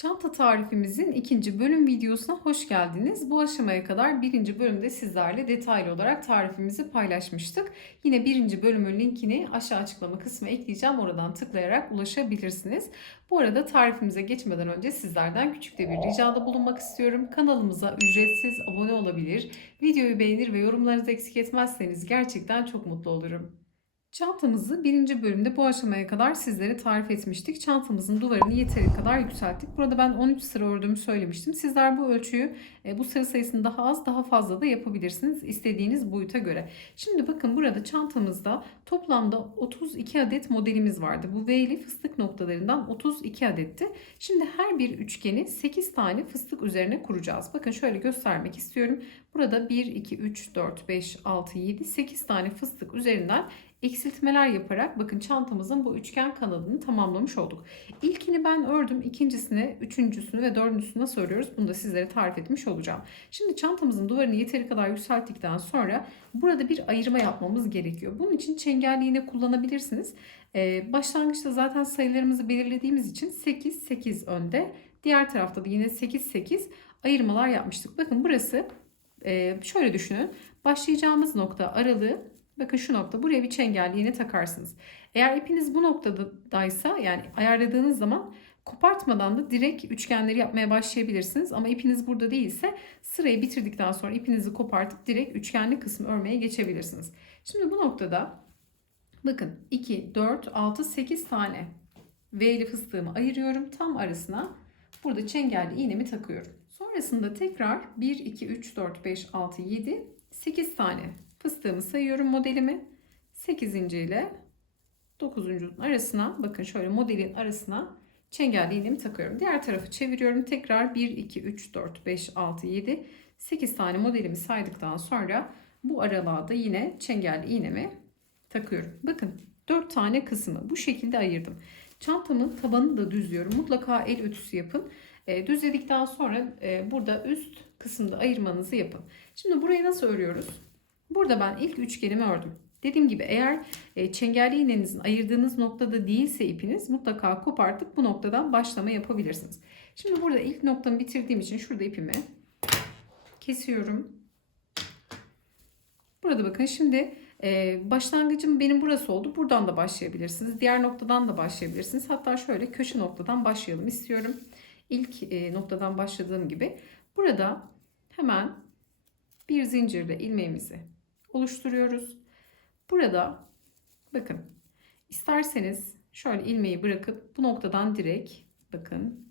Çanta tarifimizin ikinci bölüm videosuna hoş geldiniz. Bu aşamaya kadar birinci bölümde sizlerle detaylı olarak tarifimizi paylaşmıştık. Yine birinci bölümün linkini aşağı açıklama kısmına ekleyeceğim. Oradan tıklayarak ulaşabilirsiniz. Bu arada tarifimize geçmeden önce sizlerden küçük de bir ricada bulunmak istiyorum. Kanalımıza ücretsiz abone olabilir, videoyu beğenir ve yorumlarınızı eksik etmezseniz gerçekten çok mutlu olurum. Çantamızı birinci bölümde bu aşamaya kadar sizlere tarif etmiştik. Çantamızın duvarını yeteri kadar yükselttik. Burada ben 13 sıra ördüğümü söylemiştim. Sizler bu ölçüyü e, bu sıra sayısını daha az daha fazla da yapabilirsiniz istediğiniz boyuta göre. Şimdi bakın burada çantamızda toplamda 32 adet modelimiz vardı. Bu V'li fıstık noktalarından 32 adetti. Şimdi her bir üçgeni 8 tane fıstık üzerine kuracağız. Bakın şöyle göstermek istiyorum. Burada 1, 2, 3, 4, 5, 6, 7, 8 tane fıstık üzerinden eksiltmeler yaparak bakın çantamızın bu üçgen kanadını tamamlamış olduk. İlkini ben ördüm. ikincisini, üçüncüsünü ve dördüncüsünü nasıl örüyoruz? Bunu da sizlere tarif etmiş olacağım. Şimdi çantamızın duvarını yeteri kadar yükselttikten sonra burada bir ayırma yapmamız gerekiyor. Bunun için çengelli iğne kullanabilirsiniz. Ee, başlangıçta zaten sayılarımızı belirlediğimiz için 8, 8 önde. Diğer tarafta da yine 8, 8 ayırmalar yapmıştık. Bakın burası e, şöyle düşünün. Başlayacağımız nokta aralığı Bakın şu nokta buraya bir çengelli iğne takarsınız. Eğer ipiniz bu noktadaysa yani ayarladığınız zaman kopartmadan da direkt üçgenleri yapmaya başlayabilirsiniz. Ama ipiniz burada değilse sırayı bitirdikten sonra ipinizi kopartıp direkt üçgenli kısmı örmeye geçebilirsiniz. Şimdi bu noktada bakın 2, 4, 6, 8 tane V'li fıstığımı ayırıyorum. Tam arasına burada çengelli iğnemi takıyorum. Sonrasında tekrar 1, 2, 3, 4, 5, 6, 7, 8 tane fıstığımı sayıyorum modelimi. 8. ile 9. arasına bakın şöyle modelin arasına çengelli iğnemi takıyorum. Diğer tarafı çeviriyorum. Tekrar 1, 2, 3, 4, 5, 6, 7, 8 tane modelimi saydıktan sonra bu aralığa da yine çengelli iğnemi takıyorum. Bakın 4 tane kısmı bu şekilde ayırdım. Çantamın tabanını da düzlüyorum. Mutlaka el ütüsü yapın. E, düzledikten sonra e, burada üst kısımda ayırmanızı yapın. Şimdi burayı nasıl örüyoruz? Burada ben ilk üçgenimi ördüm. Dediğim gibi eğer e, çengelli iğnenizin ayırdığınız noktada değilse ipiniz mutlaka kopartıp bu noktadan başlama yapabilirsiniz. Şimdi burada ilk noktamı bitirdiğim için şurada ipimi kesiyorum. Burada bakın şimdi e, başlangıcım benim burası oldu. Buradan da başlayabilirsiniz. Diğer noktadan da başlayabilirsiniz. Hatta şöyle köşe noktadan başlayalım istiyorum. İlk e, noktadan başladığım gibi. Burada hemen bir zincirle ilmeğimizi oluşturuyoruz. Burada bakın isterseniz şöyle ilmeği bırakıp bu noktadan direkt bakın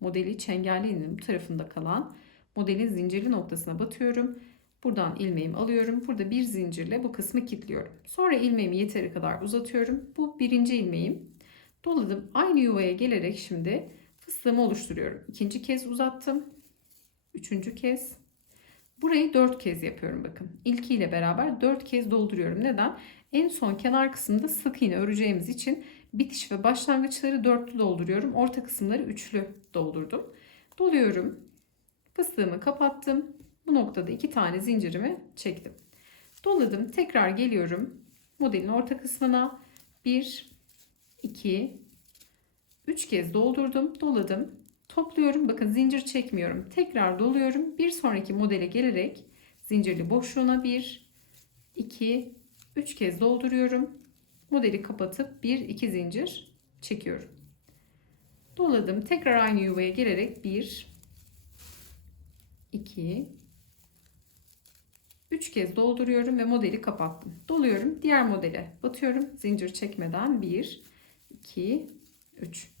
modeli çengelli bu tarafında kalan modelin zincirli noktasına batıyorum. Buradan ilmeğimi alıyorum. Burada bir zincirle bu kısmı kilitliyorum. Sonra ilmeğimi yeteri kadar uzatıyorum. Bu birinci ilmeğim. Doladım. Aynı yuvaya gelerek şimdi fıstığımı oluşturuyorum. İkinci kez uzattım. Üçüncü kez. Burayı dört kez yapıyorum bakın. İlkiyle beraber dört kez dolduruyorum. Neden? En son kenar kısımda sık iğne öreceğimiz için bitiş ve başlangıçları dörtlü dolduruyorum. Orta kısımları üçlü doldurdum. Doluyorum. Fıstığımı kapattım. Bu noktada iki tane zincirimi çektim. Doladım. Tekrar geliyorum. Modelin orta kısmına 1, 2, 3 kez doldurdum. Doladım. Topluyorum. Bakın zincir çekmiyorum. Tekrar doluyorum. Bir sonraki modele gelerek zincirli boşluğuna 1, 2, 3 kez dolduruyorum. Modeli kapatıp 1, 2 zincir çekiyorum. Doladım. Tekrar aynı yuvaya gelerek 1, 2, 3 kez dolduruyorum ve modeli kapattım. Doluyorum. Diğer modele batıyorum. Zincir çekmeden 1, 2, 3.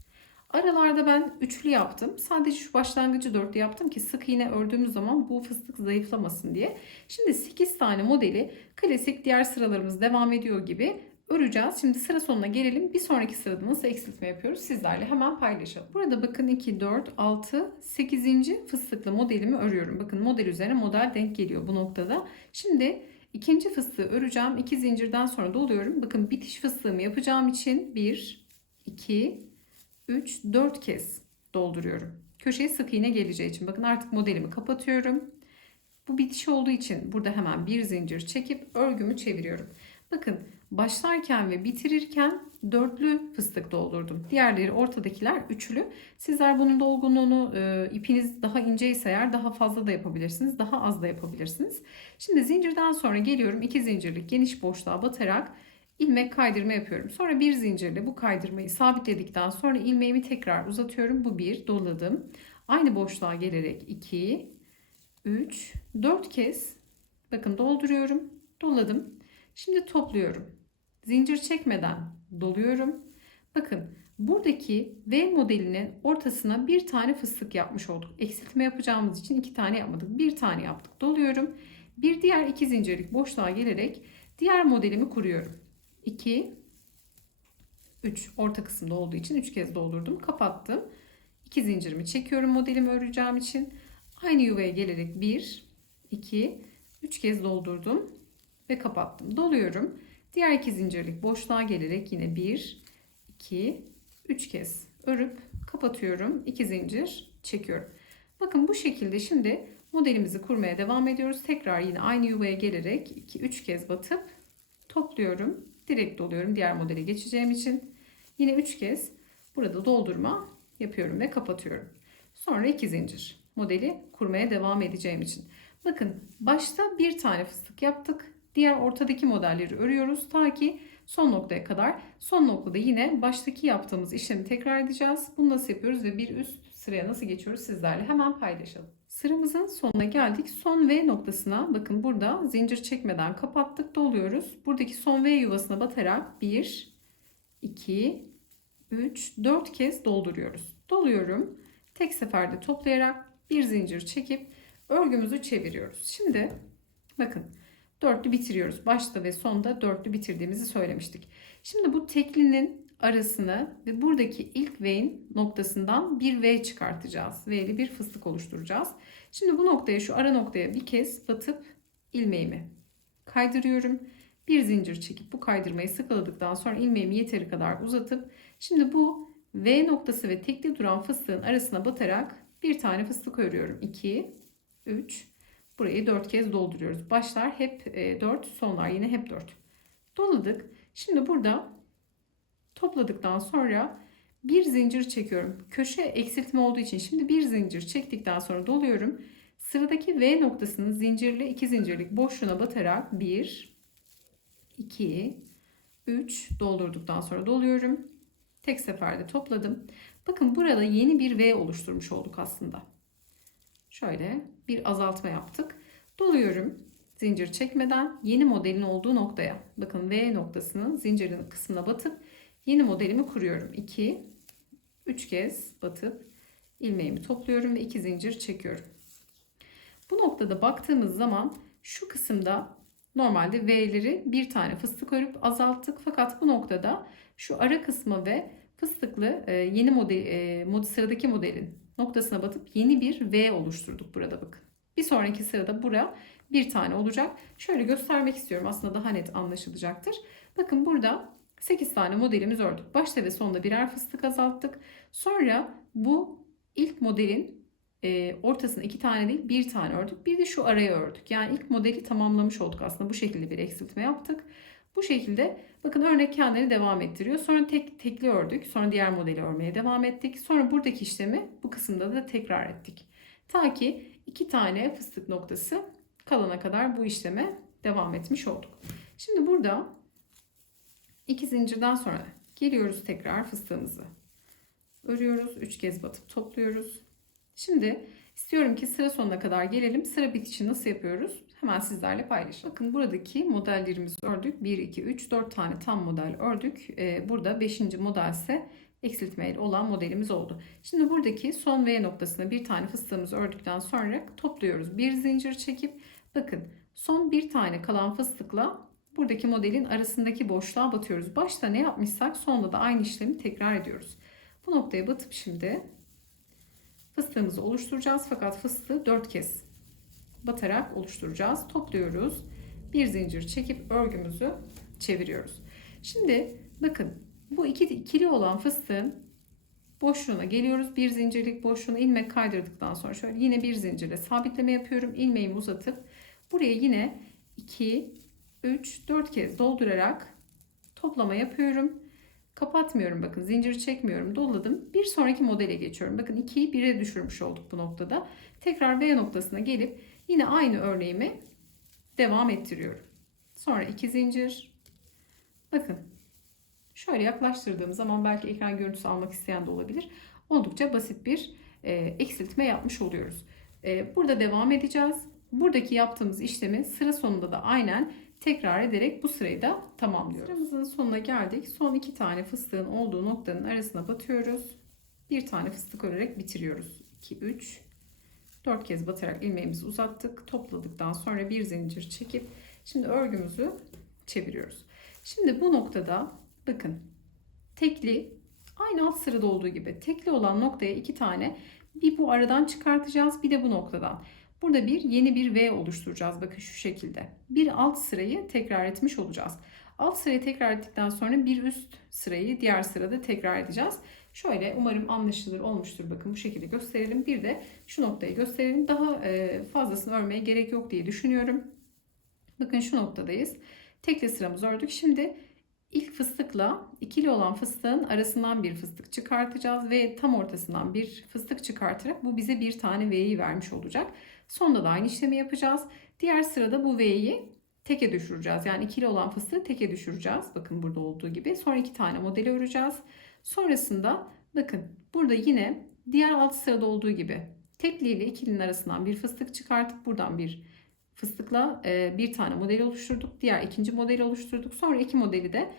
Aralarda ben üçlü yaptım. Sadece şu başlangıcı dörtlü yaptım ki sık iğne ördüğümüz zaman bu fıstık zayıflamasın diye. Şimdi 8 tane modeli klasik diğer sıralarımız devam ediyor gibi öreceğiz. Şimdi sıra sonuna gelelim. Bir sonraki sırada nasıl eksiltme yapıyoruz sizlerle hemen paylaşalım. Burada bakın 2, 4, 6, 8. fıstıklı modelimi örüyorum. Bakın model üzerine model denk geliyor bu noktada. Şimdi ikinci fıstığı öreceğim. 2 zincirden sonra doluyorum. Bakın bitiş fıstığımı yapacağım için 1, 2, 3, 4 kez dolduruyorum. Köşeye sık iğne geleceği için. Bakın artık modelimi kapatıyorum. Bu bitiş olduğu için burada hemen bir zincir çekip örgümü çeviriyorum. Bakın başlarken ve bitirirken dörtlü fıstık doldurdum. Diğerleri ortadakiler üçlü. Sizler bunun dolgunluğunu e, ipiniz daha ince ise eğer daha fazla da yapabilirsiniz. Daha az da yapabilirsiniz. Şimdi zincirden sonra geliyorum. iki zincirlik geniş boşluğa batarak ilmek kaydırma yapıyorum. Sonra bir zincirle bu kaydırmayı sabitledikten sonra ilmeğimi tekrar uzatıyorum. Bu bir doladım. Aynı boşluğa gelerek 2, 3, 4 kez bakın dolduruyorum. Doladım. Şimdi topluyorum. Zincir çekmeden doluyorum. Bakın buradaki V modelinin ortasına bir tane fıstık yapmış olduk. Eksiltme yapacağımız için iki tane yapmadık. Bir tane yaptık. Doluyorum. Bir diğer iki zincirlik boşluğa gelerek diğer modelimi kuruyorum. 2 3 orta kısımda olduğu için 3 kez doldurdum. Kapattım. 2 zincirimi çekiyorum modelimi öreceğim için. Aynı yuvaya gelerek 1 2 3 kez doldurdum ve kapattım. Doluyorum. Diğer iki zincirlik boşluğa gelerek yine 1 2 3 kez örüp kapatıyorum. 2 zincir çekiyorum. Bakın bu şekilde şimdi modelimizi kurmaya devam ediyoruz. Tekrar yine aynı yuvaya gelerek 2 3 kez batıp topluyorum. Direkt doluyorum diğer modele geçeceğim için. Yine 3 kez burada doldurma yapıyorum ve kapatıyorum. Sonra 2 zincir modeli kurmaya devam edeceğim için. Bakın başta bir tane fıstık yaptık. Diğer ortadaki modelleri örüyoruz ta ki son noktaya kadar. Son noktada yine baştaki yaptığımız işlemi tekrar edeceğiz. Bunu nasıl yapıyoruz ve bir üst sıraya nasıl geçiyoruz sizlerle hemen paylaşalım. Sıramızın sonuna geldik. Son V noktasına bakın burada zincir çekmeden kapattık doluyoruz. Buradaki son V yuvasına batarak 1, 2, 3, 4 kez dolduruyoruz. Doluyorum. Tek seferde toplayarak bir zincir çekip örgümüzü çeviriyoruz. Şimdi bakın dörtlü bitiriyoruz. Başta ve sonda dörtlü bitirdiğimizi söylemiştik. Şimdi bu teklinin arasını ve buradaki ilk V'in noktasından bir V çıkartacağız. V'li bir fıstık oluşturacağız. Şimdi bu noktaya şu ara noktaya bir kez batıp ilmeğimi kaydırıyorum. Bir zincir çekip bu kaydırmayı sıkaladıktan sonra ilmeğimi yeteri kadar uzatıp şimdi bu V noktası ve tekli duran fıstığın arasına batarak bir tane fıstık örüyorum. 2, 3, burayı 4 kez dolduruyoruz. Başlar hep 4, sonlar yine hep 4. Doladık. Şimdi burada topladıktan sonra bir zincir çekiyorum. Köşe eksiltme olduğu için şimdi bir zincir çektikten sonra doluyorum. Sıradaki V noktasının zincirli iki zincirlik boşluğuna batarak 1, 2, 3 doldurduktan sonra doluyorum. Tek seferde topladım. Bakın burada yeni bir V oluşturmuş olduk aslında. Şöyle bir azaltma yaptık. Doluyorum zincir çekmeden yeni modelin olduğu noktaya. Bakın V noktasının zincirin kısmına batıp yeni modelimi kuruyorum. 2 3 kez batıp ilmeğimi topluyorum ve 2 zincir çekiyorum. Bu noktada baktığımız zaman şu kısımda normalde V'leri bir tane fıstık örüp azalttık. Fakat bu noktada şu ara kısmı ve fıstıklı e, yeni model, e, sıradaki modelin noktasına batıp yeni bir V oluşturduk burada bakın. Bir sonraki sırada bura bir tane olacak. Şöyle göstermek istiyorum. Aslında daha net anlaşılacaktır. Bakın burada 8 tane modelimiz ördük. Başta ve sonda birer fıstık azalttık. Sonra bu ilk modelin e, ortasına iki tane değil bir tane ördük. Bir de şu araya ördük. Yani ilk modeli tamamlamış olduk aslında. Bu şekilde bir eksiltme yaptık. Bu şekilde bakın örnek kendini devam ettiriyor. Sonra tek tekli ördük. Sonra diğer modeli örmeye devam ettik. Sonra buradaki işlemi bu kısımda da tekrar ettik. Ta ki iki tane fıstık noktası kalana kadar bu işleme devam etmiş olduk. Şimdi burada iki zincirden sonra geliyoruz tekrar fıstığımızı. Örüyoruz. Üç kez batıp topluyoruz. Şimdi istiyorum ki sıra sonuna kadar gelelim. Sıra bitişi nasıl yapıyoruz? Hemen sizlerle paylaşalım. Bakın buradaki modellerimizi ördük. 1, 2, 3, 4 tane tam model ördük. Ee, burada 5. model ise eksiltmeli olan modelimiz oldu. Şimdi buradaki son V noktasına bir tane fıstığımızı ördükten sonra topluyoruz. Bir zincir çekip bakın son bir tane kalan fıstıkla buradaki modelin arasındaki boşluğa batıyoruz. Başta ne yapmışsak sonunda da aynı işlemi tekrar ediyoruz. Bu noktaya batıp şimdi fıstığımızı oluşturacağız. Fakat fıstığı 4 kez batarak oluşturacağız. Topluyoruz. Bir zincir çekip örgümüzü çeviriyoruz. Şimdi bakın bu iki ikili olan fıstığın boşluğuna geliyoruz. Bir zincirlik boşluğuna ilmek kaydırdıktan sonra şöyle yine bir zincirle sabitleme yapıyorum. İlmeğimi uzatıp buraya yine 2 3 4 kez doldurarak toplama yapıyorum. Kapatmıyorum bakın zincir çekmiyorum doladım. Bir sonraki modele geçiyorum. Bakın 2'yi 1'e düşürmüş olduk bu noktada. Tekrar V noktasına gelip yine aynı örneğimi devam ettiriyorum. Sonra 2 zincir. Bakın şöyle yaklaştırdığım zaman belki ekran görüntüsü almak isteyen de olabilir. Oldukça basit bir e, eksiltme yapmış oluyoruz. E, burada devam edeceğiz. Buradaki yaptığımız işlemi sıra sonunda da aynen tekrar ederek bu sırayı da tamamlıyoruz. Sıramızın sonuna geldik. Son iki tane fıstığın olduğu noktanın arasına batıyoruz. Bir tane fıstık örerek bitiriyoruz. 2, 3, 4 kez batarak ilmeğimizi uzattık. Topladıktan sonra bir zincir çekip şimdi örgümüzü çeviriyoruz. Şimdi bu noktada bakın tekli aynı alt sırada olduğu gibi tekli olan noktaya iki tane bir bu aradan çıkartacağız bir de bu noktadan. Burada bir yeni bir V oluşturacağız. Bakın şu şekilde. Bir alt sırayı tekrar etmiş olacağız. Alt sırayı tekrar ettikten sonra bir üst sırayı diğer sırada tekrar edeceğiz. Şöyle umarım anlaşılır olmuştur. Bakın bu şekilde gösterelim. Bir de şu noktayı gösterelim. Daha fazlasını örmeye gerek yok diye düşünüyorum. Bakın şu noktadayız. Tekli sıramızı ördük. Şimdi ilk fıstıkla ikili olan fıstığın arasından bir fıstık çıkartacağız ve tam ortasından bir fıstık çıkartarak bu bize bir tane V'yi vermiş olacak. Sonda da aynı işlemi yapacağız. Diğer sırada bu V'yi teke düşüreceğiz. Yani ikili olan fıstığı teke düşüreceğiz. Bakın burada olduğu gibi. Sonra iki tane modeli öreceğiz. Sonrasında bakın burada yine diğer alt sırada olduğu gibi tekli ile ikilinin arasından bir fıstık çıkartıp buradan bir fıstıkla bir tane model oluşturduk. Diğer ikinci modeli oluşturduk. Sonra iki modeli de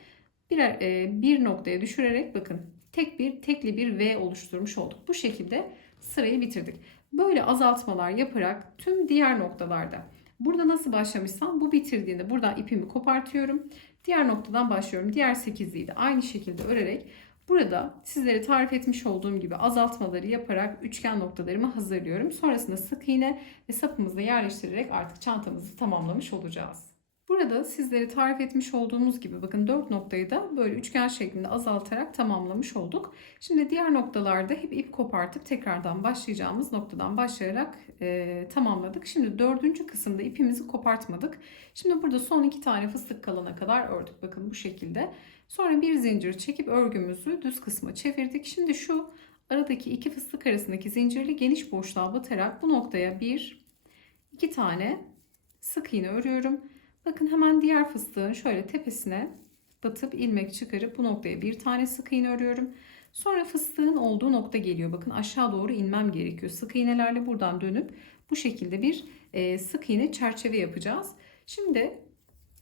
birer bir noktaya düşürerek bakın tek bir tekli bir V oluşturmuş olduk. Bu şekilde sırayı bitirdik. Böyle azaltmalar yaparak tüm diğer noktalarda burada nasıl başlamışsam bu bitirdiğinde buradan ipimi kopartıyorum. Diğer noktadan başlıyorum. Diğer 8'liği de aynı şekilde örerek burada sizlere tarif etmiş olduğum gibi azaltmaları yaparak üçgen noktalarımı hazırlıyorum. Sonrasında sık iğne ve sapımızla yerleştirerek artık çantamızı tamamlamış olacağız. Burada sizlere tarif etmiş olduğumuz gibi bakın 4 noktayı da böyle üçgen şeklinde azaltarak tamamlamış olduk. Şimdi diğer noktalarda hep ip kopartıp tekrardan başlayacağımız noktadan başlayarak e, tamamladık. Şimdi dördüncü kısımda ipimizi kopartmadık. Şimdi burada son iki tane fıstık kalana kadar ördük. Bakın bu şekilde. Sonra bir zincir çekip örgümüzü düz kısma çevirdik. Şimdi şu aradaki iki fıstık arasındaki zincirli geniş boşluğa batarak bu noktaya bir iki tane sık iğne örüyorum. Bakın hemen diğer fıstığın şöyle tepesine batıp ilmek çıkarıp bu noktaya bir tane sık iğne örüyorum. Sonra fıstığın olduğu nokta geliyor. Bakın aşağı doğru inmem gerekiyor. Sık iğnelerle buradan dönüp bu şekilde bir e, sık iğne çerçeve yapacağız. Şimdi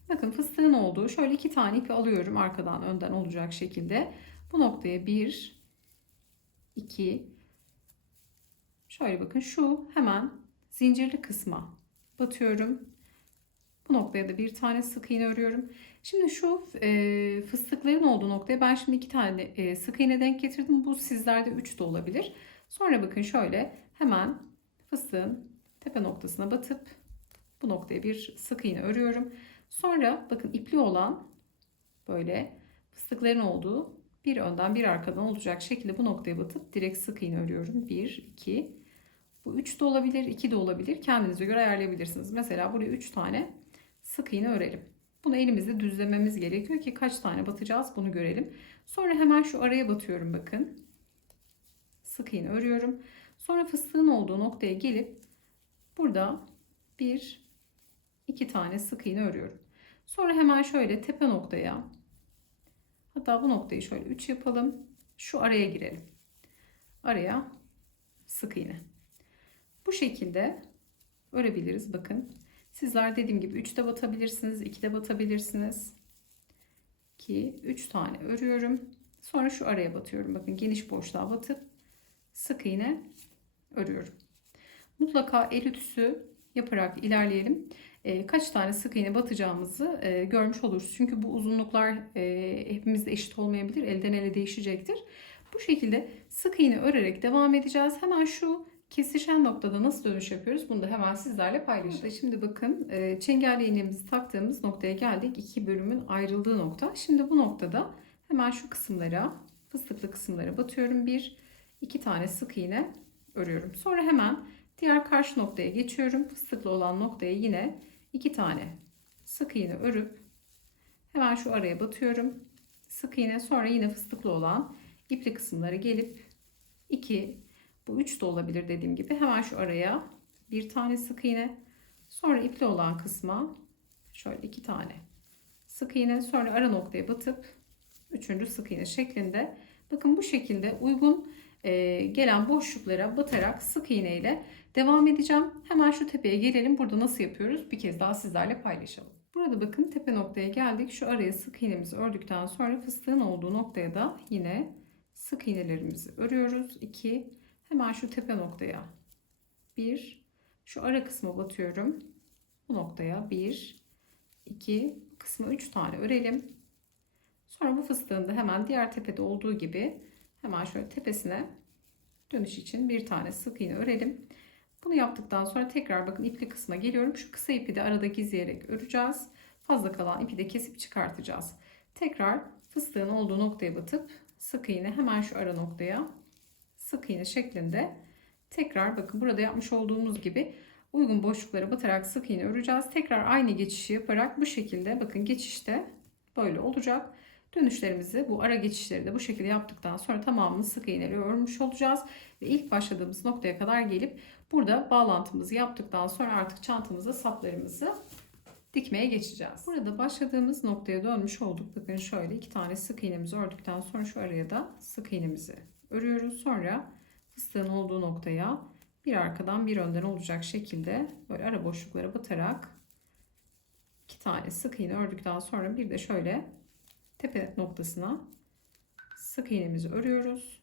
bakın fıstığın olduğu şöyle iki tane ipi alıyorum arkadan önden olacak şekilde. Bu noktaya bir, iki, şöyle bakın şu hemen zincirli kısma batıyorum. Bu noktaya da bir tane sık iğne örüyorum. Şimdi şu e, fıstıkların olduğu noktaya ben şimdi iki tane e, sık iğne denk getirdim. Bu sizlerde 3 de olabilir. Sonra bakın şöyle hemen fıstığın tepe noktasına batıp bu noktaya bir sık iğne örüyorum. Sonra bakın ipli olan böyle fıstıkların olduğu bir önden bir arkadan olacak şekilde bu noktaya batıp direkt sık iğne örüyorum. 1, 2, bu 3 de olabilir, 2 de olabilir. Kendinize göre ayarlayabilirsiniz. Mesela buraya 3 tane sık iğne örelim. Bunu elimizde düzlememiz gerekiyor ki kaç tane batacağız bunu görelim. Sonra hemen şu araya batıyorum bakın. Sık iğne örüyorum. Sonra fıstığın olduğu noktaya gelip burada bir iki tane sık iğne örüyorum. Sonra hemen şöyle tepe noktaya hatta bu noktayı şöyle 3 yapalım. Şu araya girelim. Araya sık iğne. Bu şekilde örebiliriz bakın. Sizler dediğim gibi 3'te batabilirsiniz, 2'de batabilirsiniz. 2, 3 tane örüyorum. Sonra şu araya batıyorum. Bakın geniş boşluğa batıp sık iğne örüyorum. Mutlaka el ütüsü yaparak ilerleyelim. E, kaç tane sık iğne batacağımızı e, görmüş oluruz. Çünkü bu uzunluklar e, hepimizde eşit olmayabilir. Elden ele değişecektir. Bu şekilde sık iğne örerek devam edeceğiz. Hemen şu Kesişen noktada nasıl dönüş yapıyoruz? Bunu da hemen sizlerle paylaşacağım. Şimdi bakın e, çengelli iğnemizi taktığımız noktaya geldik. İki bölümün ayrıldığı nokta. Şimdi bu noktada hemen şu kısımlara, fıstıklı kısımlara batıyorum. Bir, iki tane sık iğne örüyorum. Sonra hemen diğer karşı noktaya geçiyorum. Fıstıklı olan noktaya yine iki tane sık iğne örüp hemen şu araya batıyorum. sık iğne sonra yine fıstıklı olan ipli kısımları gelip 2 bu 3 de olabilir dediğim gibi hemen şu araya bir tane sık iğne sonra ipli olan kısma şöyle iki tane sık iğne sonra ara noktaya batıp üçüncü sık iğne şeklinde bakın bu şekilde uygun e, gelen boşluklara batarak sık iğne ile devam edeceğim. Hemen şu tepeye gelelim. Burada nasıl yapıyoruz? Bir kez daha sizlerle paylaşalım. Burada bakın tepe noktaya geldik. Şu araya sık iğnemizi ördükten sonra fıstığın olduğu noktaya da yine sık iğnelerimizi örüyoruz. 2 hemen şu tepe noktaya 1 şu ara kısma batıyorum. Bu noktaya 1 2 kısmı 3 tane örelim. Sonra bu fıstığın da hemen diğer tepede olduğu gibi hemen şöyle tepesine dönüş için bir tane sık iğne örelim. Bunu yaptıktan sonra tekrar bakın ipli kısma geliyorum. Şu kısa ipi de arada gizleyerek öreceğiz. Fazla kalan ipi de kesip çıkartacağız. Tekrar fıstığın olduğu noktaya batıp sık iğne hemen şu ara noktaya sık iğne şeklinde tekrar bakın burada yapmış olduğumuz gibi uygun boşluklara batarak sık iğne öreceğiz. Tekrar aynı geçişi yaparak bu şekilde bakın geçişte böyle olacak. Dönüşlerimizi bu ara geçişleri de bu şekilde yaptıktan sonra tamamını sık iğneyle örmüş olacağız. Ve ilk başladığımız noktaya kadar gelip burada bağlantımızı yaptıktan sonra artık çantamıza saplarımızı dikmeye geçeceğiz. Burada başladığımız noktaya dönmüş olduk. Bakın şöyle iki tane sık iğnemizi ördükten sonra şu araya da sık iğnemizi örüyoruz. Sonra fıstığın olduğu noktaya bir arkadan bir önden olacak şekilde böyle ara boşluklara batarak iki tane sık iğne ördükten sonra bir de şöyle tepe noktasına sık iğnemizi örüyoruz.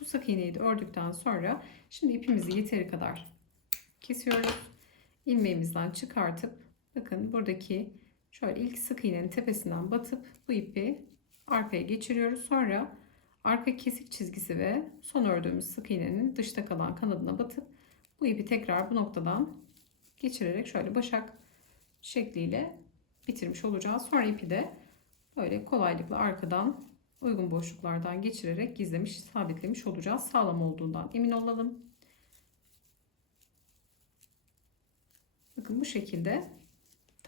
Bu sık iğneyi de ördükten sonra şimdi ipimizi yeteri kadar kesiyoruz. İlmeğimizden çıkartıp bakın buradaki şöyle ilk sık iğnenin tepesinden batıp bu ipi arkaya geçiriyoruz. Sonra arka kesik çizgisi ve son ördüğümüz sık iğnenin dışta kalan kanadına batıp bu ipi tekrar bu noktadan geçirerek şöyle başak şekliyle bitirmiş olacağız. Sonra ipi de böyle kolaylıkla arkadan uygun boşluklardan geçirerek gizlemiş, sabitlemiş olacağız. Sağlam olduğundan emin olalım. Bakın bu şekilde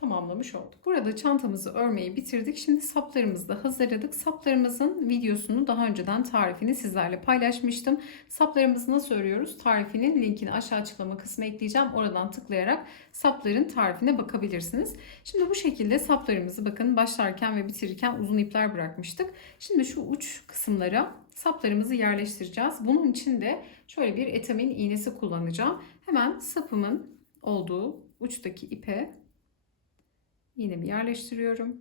tamamlamış olduk. Burada çantamızı örmeyi bitirdik. Şimdi saplarımızı da hazırladık. Saplarımızın videosunu daha önceden tarifini sizlerle paylaşmıştım. Saplarımızı nasıl örüyoruz? Tarifinin linkini aşağı açıklama kısmına ekleyeceğim. Oradan tıklayarak sapların tarifine bakabilirsiniz. Şimdi bu şekilde saplarımızı bakın başlarken ve bitirirken uzun ipler bırakmıştık. Şimdi şu uç kısımlara saplarımızı yerleştireceğiz. Bunun için de şöyle bir etamin iğnesi kullanacağım. Hemen sapımın olduğu uçtaki ipe iğnemi yerleştiriyorum.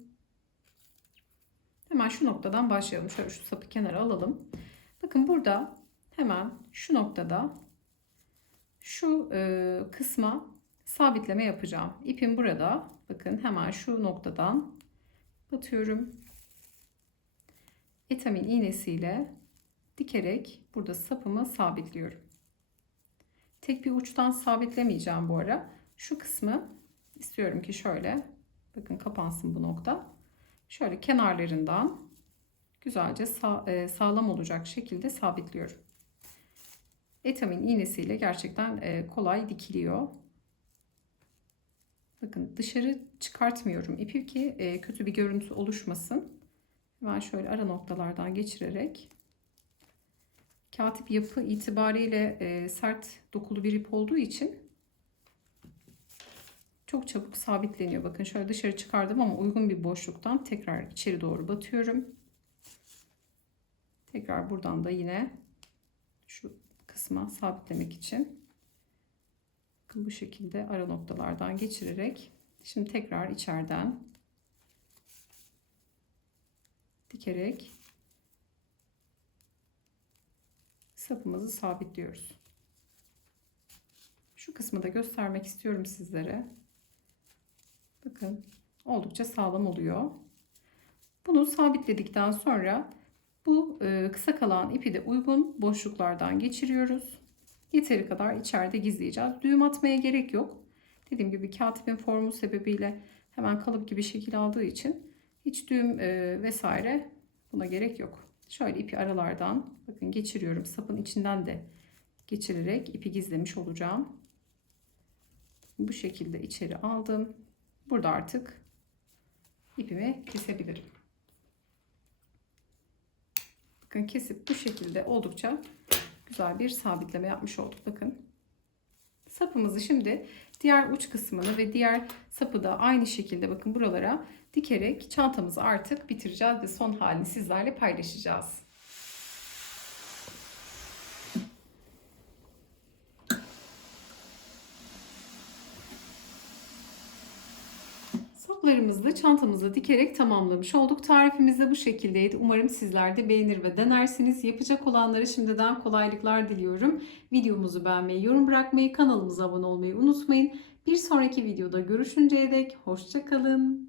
Hemen şu noktadan başlayalım. Şöyle şu sapı kenara alalım. Bakın burada hemen şu noktada şu e, kısma sabitleme yapacağım. İpim burada. Bakın hemen şu noktadan batıyorum. Etamin iğnesiyle dikerek burada sapımı sabitliyorum. Tek bir uçtan sabitlemeyeceğim bu ara. Şu kısmı istiyorum ki şöyle bakın kapansın bu nokta. Şöyle kenarlarından güzelce sağ, e, sağlam olacak şekilde sabitliyorum. Etamin iğnesiyle gerçekten e, kolay dikiliyor. Bakın dışarı çıkartmıyorum ipi ki e, kötü bir görüntü oluşmasın. Hemen şöyle ara noktalardan geçirerek katip yapı itibariyle e, sert dokulu bir ip olduğu için çok çabuk sabitleniyor. Bakın şöyle dışarı çıkardım ama uygun bir boşluktan tekrar içeri doğru batıyorum. Tekrar buradan da yine şu kısma sabitlemek için bu şekilde ara noktalardan geçirerek şimdi tekrar içeriden dikerek sapımızı sabitliyoruz. Şu kısmı da göstermek istiyorum sizlere. Bakın oldukça sağlam oluyor. Bunu sabitledikten sonra bu e, kısa kalan ipi de uygun boşluklardan geçiriyoruz. Yeteri kadar içeride gizleyeceğiz. Düğüm atmaya gerek yok. Dediğim gibi katibin formu sebebiyle hemen kalıp gibi şekil aldığı için hiç düğüm e, vesaire buna gerek yok. Şöyle ipi aralardan bakın geçiriyorum. Sapın içinden de geçirerek ipi gizlemiş olacağım. Bu şekilde içeri aldım. Burada artık ipimi kesebilirim. Bakın kesip bu şekilde oldukça güzel bir sabitleme yapmış olduk. Bakın. Sapımızı şimdi diğer uç kısmını ve diğer sapı da aynı şekilde bakın buralara dikerek çantamızı artık bitireceğiz ve son halini sizlerle paylaşacağız. Saplarımızı da çantamıza dikerek tamamlamış olduk. Tarifimiz de bu şekildeydi. Umarım sizler de beğenir ve denersiniz. Yapacak olanlara şimdiden kolaylıklar diliyorum. Videomuzu beğenmeyi, yorum bırakmayı, kanalımıza abone olmayı unutmayın. Bir sonraki videoda görüşünceye dek hoşçakalın.